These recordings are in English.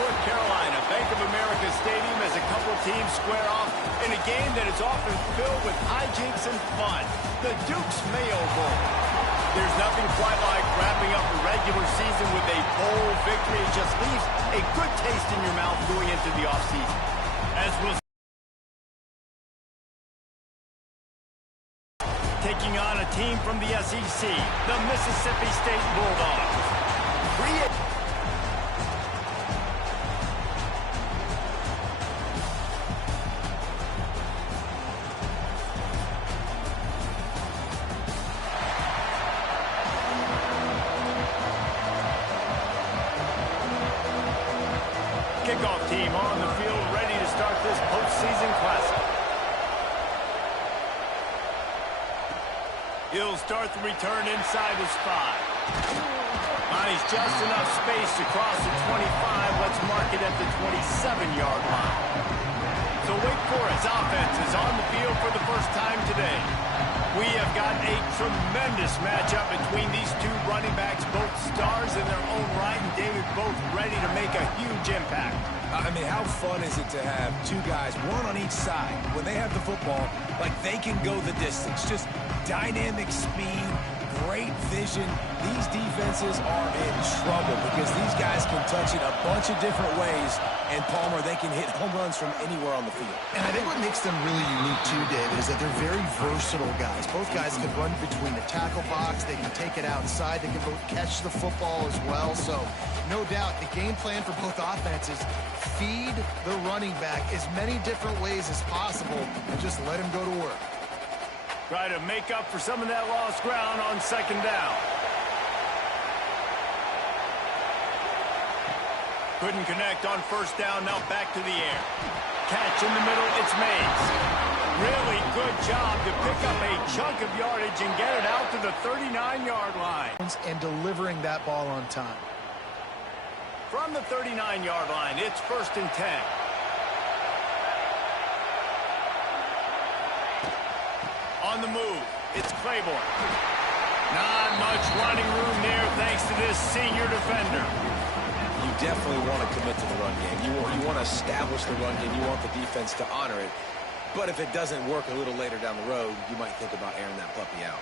North Carolina, Bank of America Stadium, as a couple teams square off in a game that is often filled with hijinks and fun. The Duke's Mayo Bowl. There's nothing quite like wrapping up a regular season with a bowl victory. It just leaves a good taste in your mouth going into the offseason. As we'll taking on a team from the SEC, the Mississippi State Bulldogs. Kickoff team on the field, ready to start this postseason classic. He'll start the return inside his 5. Finds just enough space to cross the 25. Let's mark it at the 27-yard line. So Wake Forest offense is on the field for the first time today. We have got a tremendous matchup between these two running backs, both stars in their own right, and David, both ready to make a huge impact. I mean, how fun is it to have two guys, one on each side, when they have the football, like they can go the distance. Just dynamic speed, great vision. These defenses are in trouble because these guys can touch it a bunch of different ways, and Palmer, they can hit home runs from anywhere on the field. And I think what makes them really unique too, David, is that they're very versatile guys. Both guys can run between the tackle box, they can take it outside, they can both catch the football as well. So no doubt the game plan for both offenses, feed the running back as many different ways as possible and just let him go to work. Try to make up for some of that lost ground on second down. Couldn't connect on first down, now back to the air. Catch in the middle, it's Mays. Really good job to pick up a chunk of yardage and get it out to the 39-yard line. And delivering that ball on time. From the 39-yard line, it's 1st and 10. On the move, it's Claiborne. Not much running room there thanks to this senior defender. You definitely want to commit to the run game. You want to establish the run game. You want the defense to honor it. But if it doesn't work a little later down the road, you might think about airing that puppy out.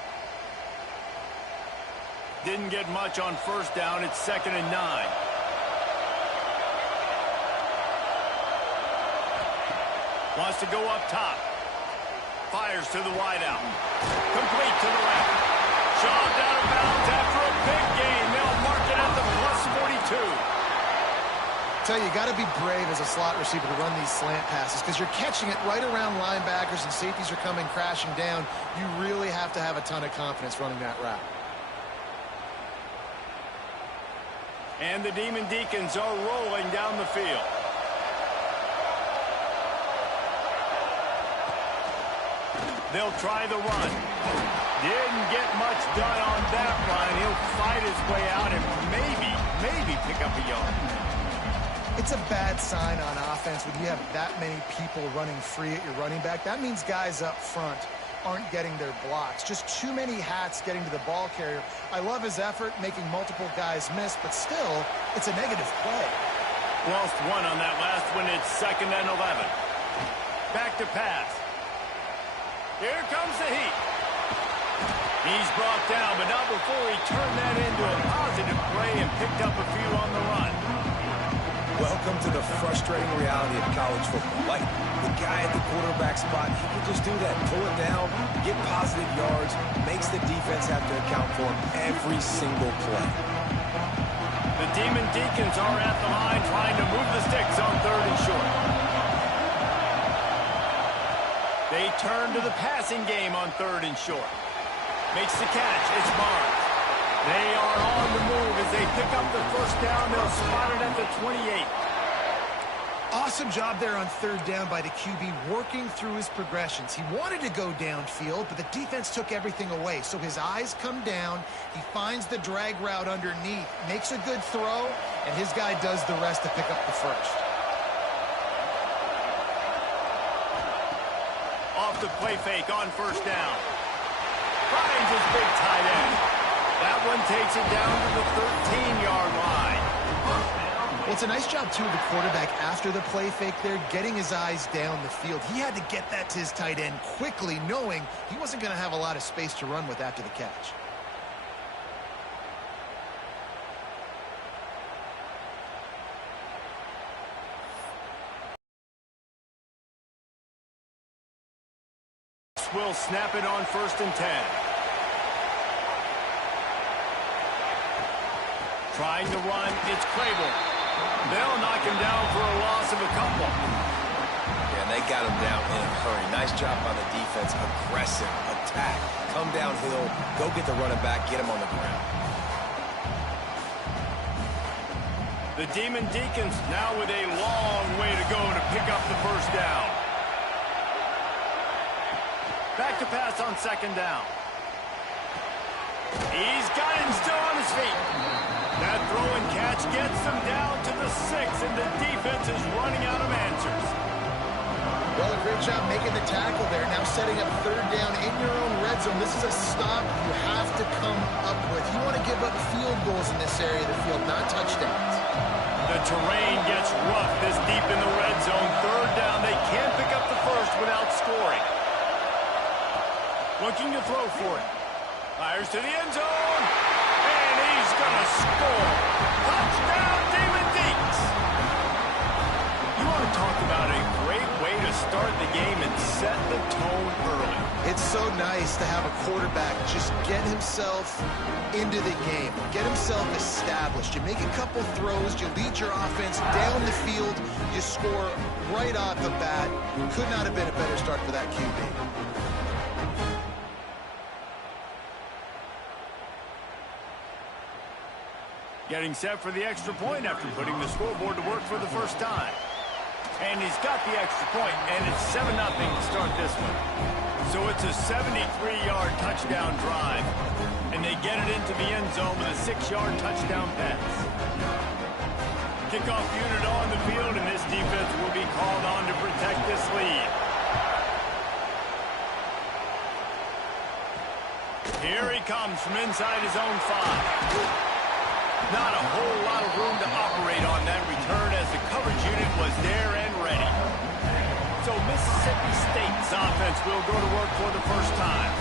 Didn't get much on first down. It's 2nd and 9. Wants to go up top. Fires to the wideout. Complete to the left. Shoved out of bounds after a big gain. They'll mark it at the +42. Tell you, you got to be brave as a slot receiver to run these slant passes because you're catching it right around linebackers and safeties are coming crashing down. You really have to have a ton of confidence running that route. And the Demon Deacons are rolling down the field. They'll try the run. Didn't get much done on that run. He'll fight his way out and maybe pick up a yard. It's a bad sign on offense when you have that many people running free at your running back. That means guys up front aren't getting their blocks. Just too many hats getting to the ball carrier. I love his effort making multiple guys miss, but still, it's a negative play. Lost one on that last one. It's 2nd and 11. Back to pass. Here comes the heat. He's brought down, but not before he turned that into a positive play and picked up a few on the run. Welcome to the frustrating reality of college football. Like, the guy at the quarterback spot, he can just do that. Pull it down, get positive yards, makes the defense have to account for him every single play. The Demon Deacons are at the line trying to move the sticks on 3rd and short. They turn to the passing game on 3rd and short. Makes the catch. It's Barnes. They are on the move as they pick up the first down. They'll spot it at the 28. Awesome job there on 3rd down by the QB, working through his progressions. He wanted to go downfield, but the defense took everything away. So his eyes come down. He finds the drag route underneath, makes a good throw, and his guy does the rest to pick up the first. Off the play fake on 1st down. Finds his big tight end. That one takes it down to the 13-yard line. Well, it's a nice job, too, of the quarterback after the play fake there, getting his eyes down the field. He had to get that to his tight end quickly, knowing he wasn't going to have a lot of space to run with after the catch. Will snap it on 1st and 10. Trying to run, it's Crable. They'll knock him down for a loss of a couple. Yeah, and they got him down in a hurry. Nice job by the defense. Aggressive, attack, come downhill, go get the running back, get him on the ground. The Demon Deacons now with a long way to go to pick up the 1st down. Back to pass on 2nd down. He's got him still on his feet. That throw and catch gets them down to the 6, and the defense is running out of answers. Well, a great job making the tackle there. Now setting up 3rd down in your own red zone. This is a stop you have to come up with. You want to give up field goals in this area of the field, not touchdowns. The terrain gets rough this deep in the red zone. 3rd down. They can't pick up the 1st without scoring. Looking to throw for it. Fires to the end zone. And he's going to score. Touchdown, Demon Deacs. You want to talk about a great way to start the game and set the tone early. It's so nice to have a quarterback just get himself into the game, get himself established. You make a couple throws, you lead your offense down the field, you score right off the bat. Could not have been a better start for that QB. Getting set for the extra point after putting the scoreboard to work for the 1st time. And he's got the extra point, and it's 7-0 to start this one. So it's a 73-yard touchdown drive, and they get it into the end zone with a 6-yard touchdown pass. Kickoff unit on the field, and this defense will be called on to protect this lead. Here he comes from inside his own 5. Not a whole lot of room to operate on that return as the coverage unit was there and ready. So Mississippi State's offense will go to work for the 1st time.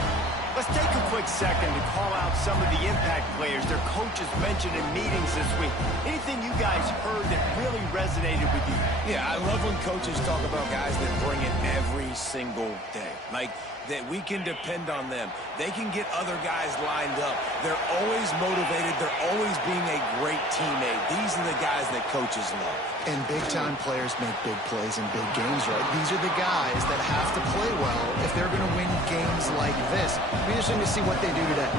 Let's take a quick second to call out some of the impact players their coaches mentioned in meetings this week. Anything you guys heard that really resonated with you? Yeah, I love when coaches talk about guys that bring it every single day. Like, that we can depend on them. They can get other guys lined up. They're always motivated. They're always being a great teammate. These are the guys that coaches love. And big-time players make big plays in big games, right? These are the guys that have to play well if they're going to win games like this. It'll be interesting to see what they do today.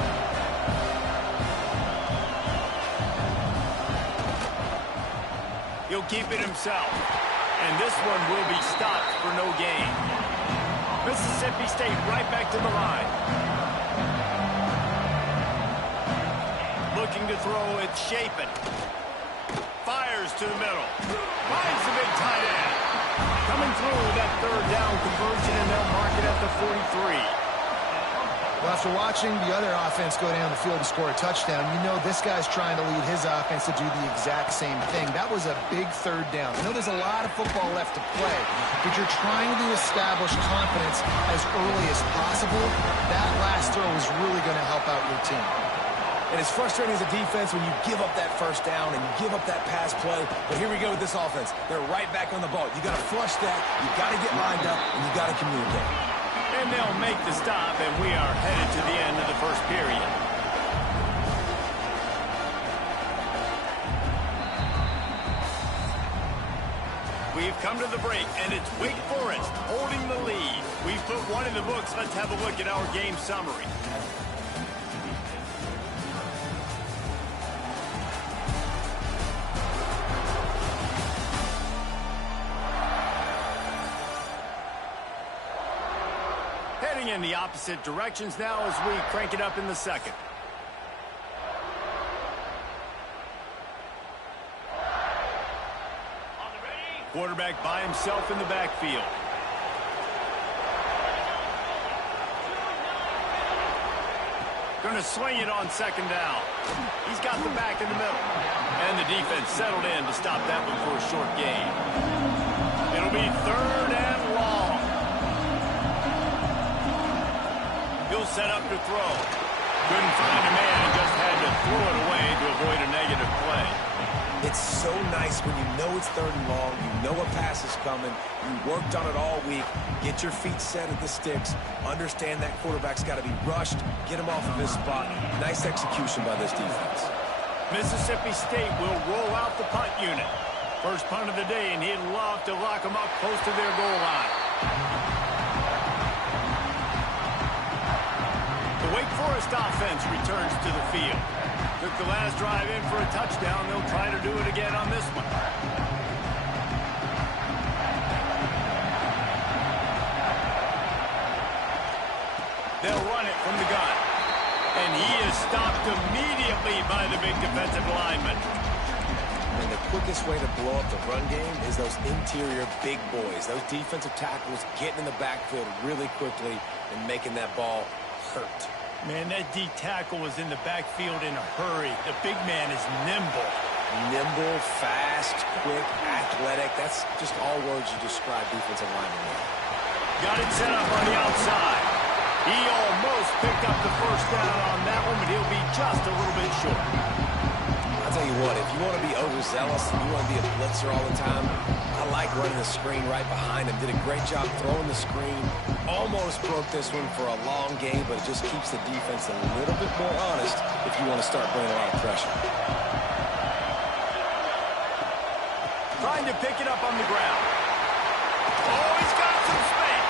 He'll keep it himself. And this one will be stopped for no gain. Mississippi State right back to the line. Looking to throw, it's Shapen. Fires to the middle. Finds the big tight end. Coming through that 3rd down conversion, and they'll mark it at the 43. Well, after watching the other offense go down the field and score a touchdown, you know this guy's trying to lead his offense to do the exact same thing. That was a big 3rd down. I know there's a lot of football left to play, but you're trying to establish confidence as early as possible. That last throw is really going to help out your team. And it's frustrating as a defense when you give up that 1st down and you give up that pass play. But here we go with this offense. They're right back on the ball. You got to flush that. You got to get lined up, and you got to communicate. And they'll make the stop, and we are headed to the end of the 1st period. We've come to the break, and it's Wake Forest holding the lead. We've put one in the books. Let's have a look at our game summary. Heading in the opposite directions now as we crank it up in the 2nd. Quarterback by himself in the backfield. Going to swing it on second down. He's got the back in the middle. And the defense settled in to stop that one for a short gain. It'll be third and long. He'll set up to throw. Couldn't find a man and just had to throw it away to avoid a negative play. It's so nice when you know it's third and long, you know a pass is coming, you worked on it all week, get your feet set at the sticks, understand that quarterback's got to be rushed, get him off of his spot. Nice execution by this defense. Mississippi State will roll out the punt unit. First punt of the day, and he'd love to lock them up close to their goal line. The Wake Forest offense returns to the field. Took the last drive in for a touchdown. They'll try to do it again on this one. They'll run it from the gun. And he is stopped immediately by the big defensive lineman. And the quickest way to blow up the run game is those interior big boys, those defensive tackles getting in the backfield really quickly and making that ball hurt. Man, that D tackle was in the backfield in a hurry. The big man is nimble. Nimble, fast, quick, athletic. That's just all words you describe defensive linemen with. Got it set up on the outside. He almost picked up the first down on that one, but he'll be just a little bit short. I'll tell you what, if you want to be overzealous and you want to be a blitzer all the time, I like running the screen right behind him. Did a great job throwing the screen. Almost broke this one for a long game, but it just keeps the defense a little bit more honest if you want to start bringing a lot of pressure. Trying to pick it up on the ground. Oh, he's got some space.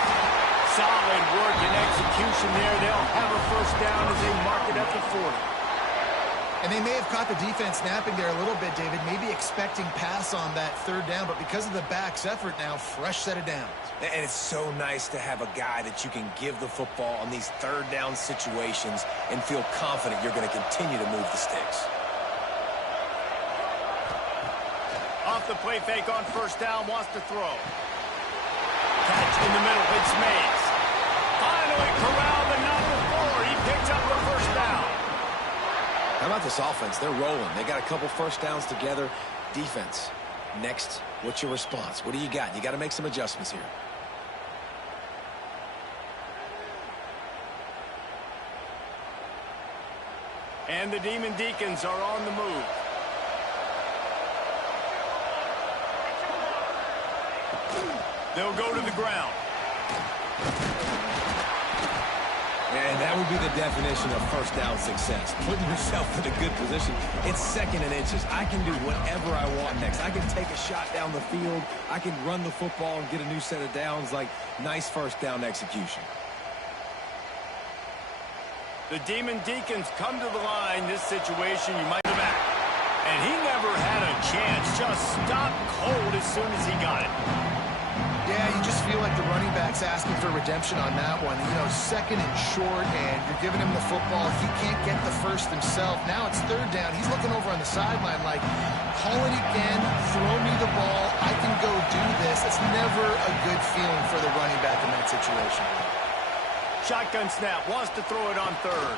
Solid work and execution there. They'll have a first down as they mark it at the 40. And they may have caught the defense napping there a little bit, David, maybe expecting pass on that third down, but because of the back's effort now, fresh set of downs. And it's so nice to have a guy that you can give the football on these third down situations and feel confident you're going to continue to move the sticks. Off the play fake on first down, wants to throw. Catch in the middle, it's Mays. Finally corralled, but not before. He picks up the first down. How about this offense? They're rolling. They got a couple first downs together. Defense. Next, what's your response? What do you got? You got to make some adjustments here. And the Demon Deacons are on the move. They'll go to the ground. And that would be the definition of first down success. Putting yourself in a good position. It's second and inches. I can do whatever I want next. I can take a shot down the field. I can run the football and get a new set of downs. Like, nice first down execution. The Demon Deacons come to the line. This situation, you might have back. And he never had a chance. Just stopped cold as soon as he got it. Yeah, you just feel like the running back's asking for redemption on that one. You know, second and short, and you're giving him the football. He can't get the first himself. Now it's third down. He's looking over on the sideline like, call it again, throw me the ball, I can go do this. It's never a good feeling for the running back in that situation. Shotgun snap, wants to throw it on third.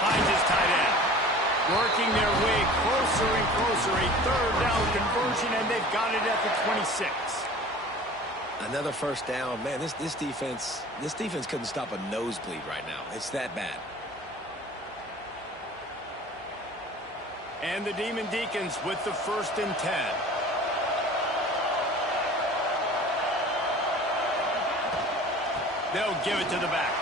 Finds his tight end. Working their way closer and closer. A third down conversion, and they've got it at the 26. Another first down. Man, this defense couldn't stop a nosebleed right now. It's that bad. And the Demon Deacons with the 1st and 10. They'll give it to the back.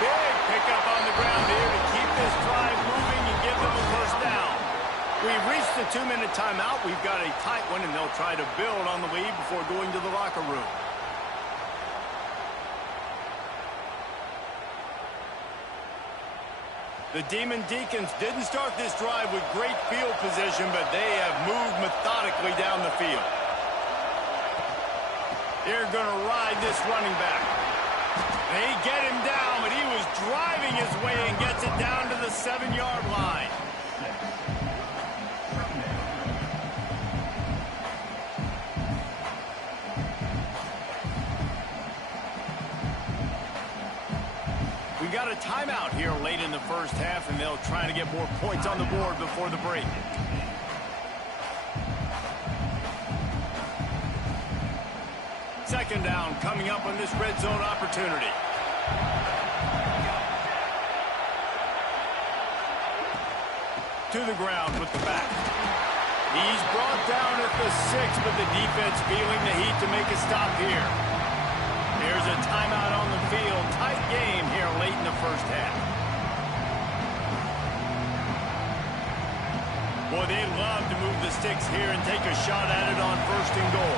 Big pickup on the ground here to keep this drive moving and give them a first down. We've reached the 2-minute timeout. We've got a tight one, and they'll try to build on the lead before going to the locker room. The Demon Deacons didn't start this drive with great field position, but they have moved methodically down the field. They're going to ride this running back. They get him down, but he was driving his way and gets it down to the 7-yard line. We got a timeout here late in the first half, and they'll try to get more points on the board before the break. Second down coming up on this red zone opportunity. To the ground with the back. He's brought down at the 6, but the defense feeling the heat to make a stop here. Here's a timeout on the field. Tight game here late in the first half. Boy, they love to move the sticks here and take a shot at it on 1st and goal.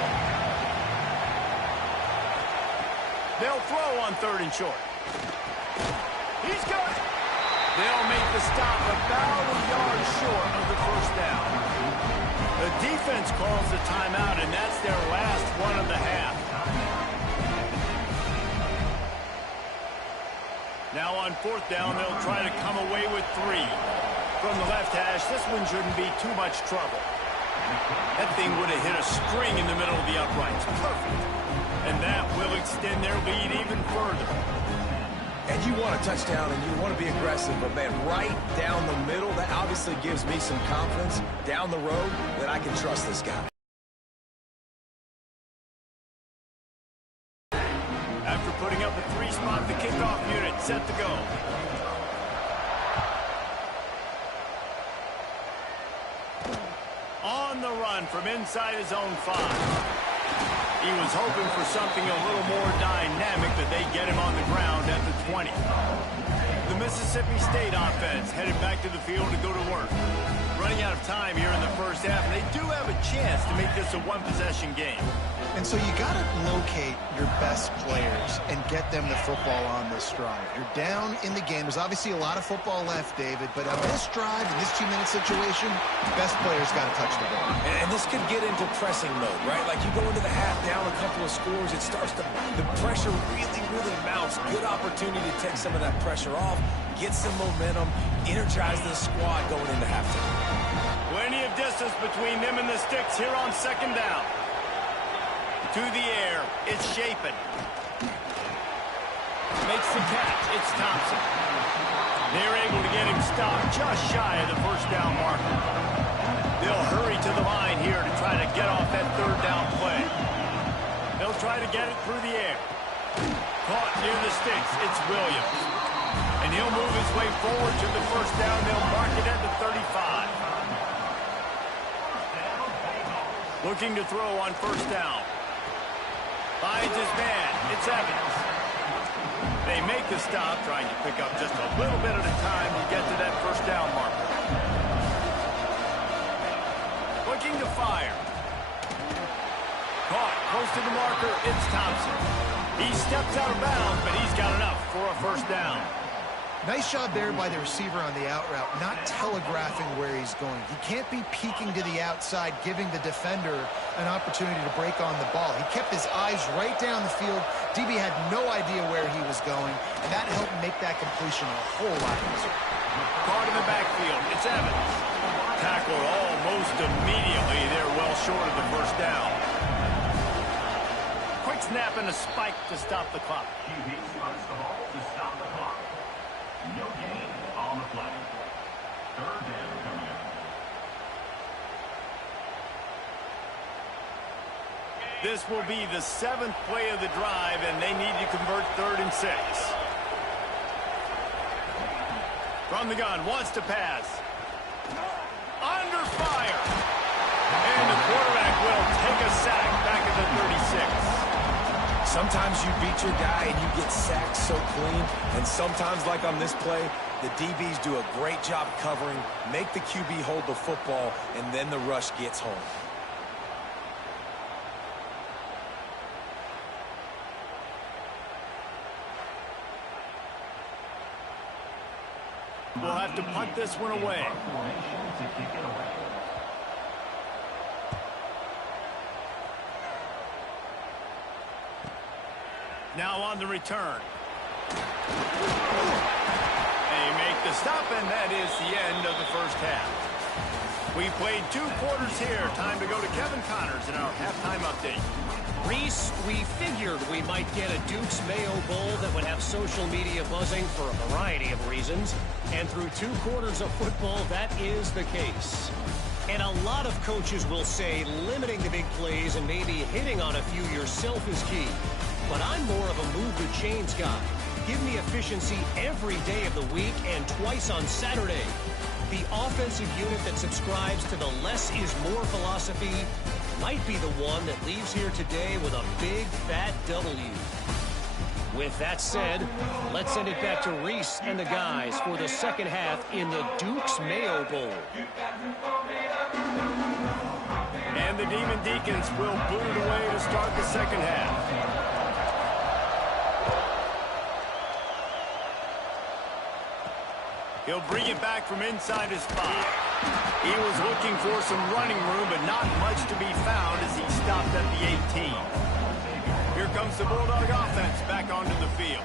They'll throw on 3rd and short. He's got it. They'll make the stop about a yard short of the 1st down. The defense calls the timeout, and that's their last one of the half. Now on 4th down, they'll try to come away with 3. From the left hash, this one shouldn't be too much trouble. That thing would have hit a string in the middle of the uprights. Perfect. And that will extend their lead even further. And you want a touchdown and you want to be aggressive, but man, right down the middle, that obviously gives me some confidence down the road that I can trust this guy. After putting up a 3-spot, the kickoff unit set to go. On the run from inside his own 5. He was hoping for something a little more dynamic, that they get him on the ground at the 20. The Mississippi State offense headed back to the field to go to work. Running out of time here in the first half, and they do have a chance to make this a one-possession game. And so you got to locate your best players and get them the football on this drive. You're down in the game. There's obviously a lot of football left, David, but on this drive, in this 2-minute situation, best players got to touch the ball. And this could get into pressing mode, right? Like you go into the half down a couple of scores, it starts to, the pressure really mounts. Good opportunity to take some of that pressure off, get some momentum, energize this squad going into halftime. Plenty of distance between them and the sticks here on 2nd down. To the air, it's Shapen. Makes the catch, it's Thompson. They're able to get him stopped just shy of the 1st down marker. They'll hurry to the line here to try to get off that 3rd down play. They'll try to get it through the air. Caught near the sticks, it's Williams. And he'll move his way forward to the 1st down. They'll mark it at the 35. Looking to throw on 1st down. Finds his man. It's Evans. They make the stop, trying to pick up just a little bit at a time to get to that 1st down marker. Looking to fire. Caught close to the marker. It's Thompson. He steps out of bounds, but he's got enough for a 1st down. Nice job there by the receiver on the out route, not telegraphing where he's going. He can't be peeking to the outside, giving the defender an opportunity to break on the ball. He kept his eyes right down the field. DB had no idea where he was going, and that helped make that completion a whole lot easier. Caught in the backfield. It's Evans. Tackled almost immediately. They're well short of the 1st down. Quick snap and a spike to stop the clock. QB starts the ball to stop the clock. No gain on the play. 3rd down coming up. This will be the 7th play of the drive, and they need to convert 3rd and 6. From the gun, wants to pass. Under fire. And the quarterback will take a sack back at the 36. Sometimes you beat your guy and you get sacked so clean, and sometimes, like on this play, the DBs do a great job covering, make the QB hold the football, and then the rush gets home. We'll have to punt this one away. Now on the return. They make the stop, and that is the end of the first half. We played 2 quarters here. Time to go to Kevin Connors in our halftime update. Reese, we figured we might get a Duke's Mayo Bowl that would have social media buzzing for a variety of reasons. And through 2 quarters of football, that is the case. And a lot of coaches will say limiting the big plays and maybe hitting on a few yourself is key. But I'm more of a move the chains guy. Give me efficiency every day of the week and twice on Saturday. The offensive unit that subscribes to the less is more philosophy might be the one that leaves here today with a big fat W. With that said, let's send it back to Reese and the guys for the second half in the Duke's Mayo Bowl. And the Demon Deacons will boot it away to start the second half. He'll bring it back from inside his 5. He was looking for some running room, but not much to be found as he stopped at the 18. Here comes the Bulldog offense back onto the field.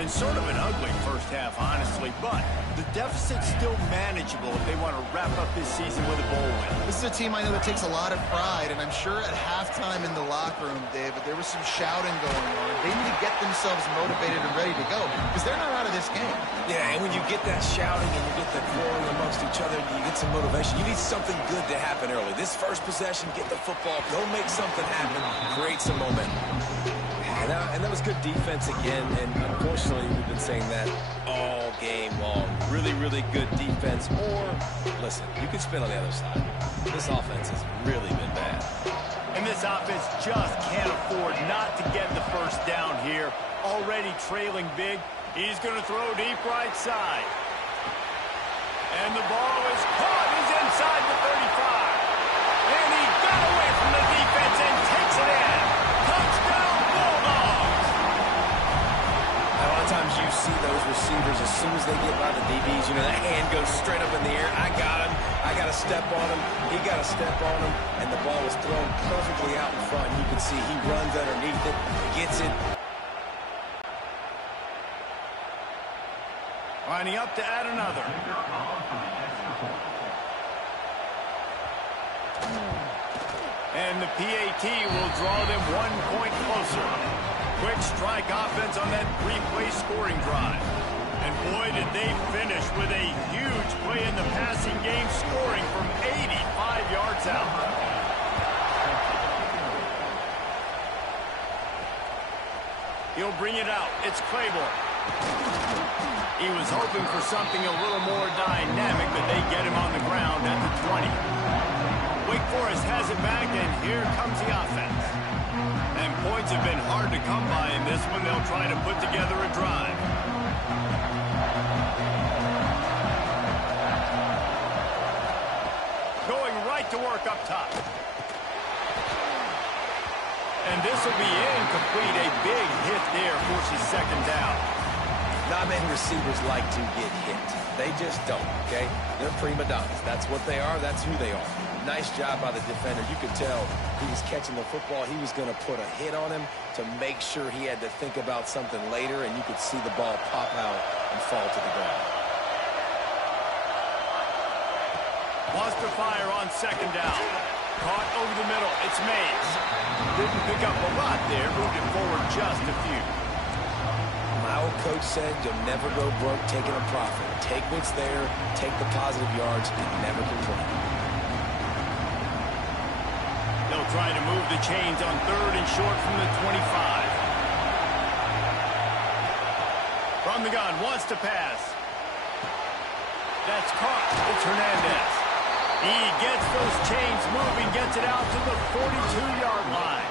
And sort of an ugly first half, honestly, but the deficit's still manageable if they want to wrap up this season with a bowl win. This is a team I know that takes a lot of pride, and I'm sure at halftime in the locker room, David, there was some shouting going on. They need to get themselves motivated and ready to go, because they're not out of this game. Yeah, and when you get that shouting and you get that quarreling amongst each other, you get some motivation. You need something good to happen early. This first possession, get the football, go make something happen, create some momentum. And that was good defense again, and unfortunately, we've been saying that all game long. Really, really good defense, or, listen, you can spin on the other side. This offense has really been bad. And this offense just can't afford not to get the first down here. Already trailing big. He's going to throw deep right side. And the ball is caught. He's inside the 35. And he got away from the defense and takes it in. Touchdown, Bulldogs! A lot of times you see those receivers, as soon as they get by the DBs, you know, that hand goes straight up in the air. I got him. I got to step on him. He got to step on him. And the ball was thrown perfectly out in front. You can see he runs underneath it, gets it. Lining up to add another. And the PAT will draw them 1 point closer. Quick strike offense on that 3-play scoring drive. And boy, did they finish with a huge play in the passing game, scoring from 85 yards out. He'll bring it out. It's Claiborne. He was hoping for something a little more dynamic, but they get him on the ground at the 20. Wake Forest has it back, and here comes the offense. And points have been hard to come by in this one. They'll try to put together a drive. Going right to work up top. And this will be incomplete. A big hit there forces second down. Not many receivers like to get hit. They just don't, okay? They're prima donnas. That's what they are. That's who they are. Nice job by the defender. You could tell he was catching the football. He was going to put a hit on him to make sure he had to think about something later, and you could see the ball pop out and fall to the ground. Wants to fire on second down. Caught over the middle. It's Mays. Didn't pick up a lot there. Moved it forward just a few. My old coach said you'll never go broke taking a profit. Take what's there, take the positive yards, and never complain. They'll try to move the chains on 3rd and short from the 25. From the gun, wants to pass. That's caught. It's Hernandez. He gets those chains moving, gets it out to the 42-yard line.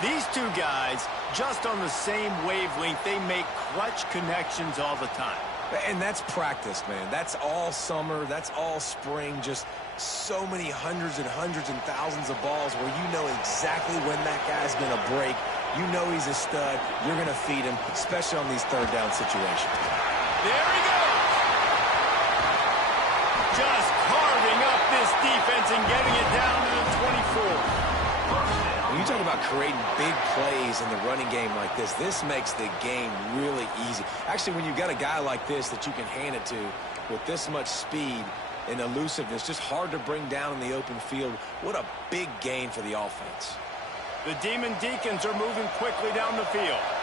These two guys, just on the same wavelength, they make clutch connections all the time. And that's practice, man. That's all summer. That's all spring. Just so many hundreds and thousands of balls where you know exactly when that guy's going to break. You know he's a stud. You're going to feed him, especially on these third down situations. There he goes. Just carving up this defense and getting it down to the 24. When you talk about creating big plays in the running game like this makes the game really easy. Actually, when you've got a guy like this that you can hand it to with this much speed, and elusiveness. Just hard to bring down in the open field. What a big gain for the offense. The Demon Deacons are moving quickly down the field.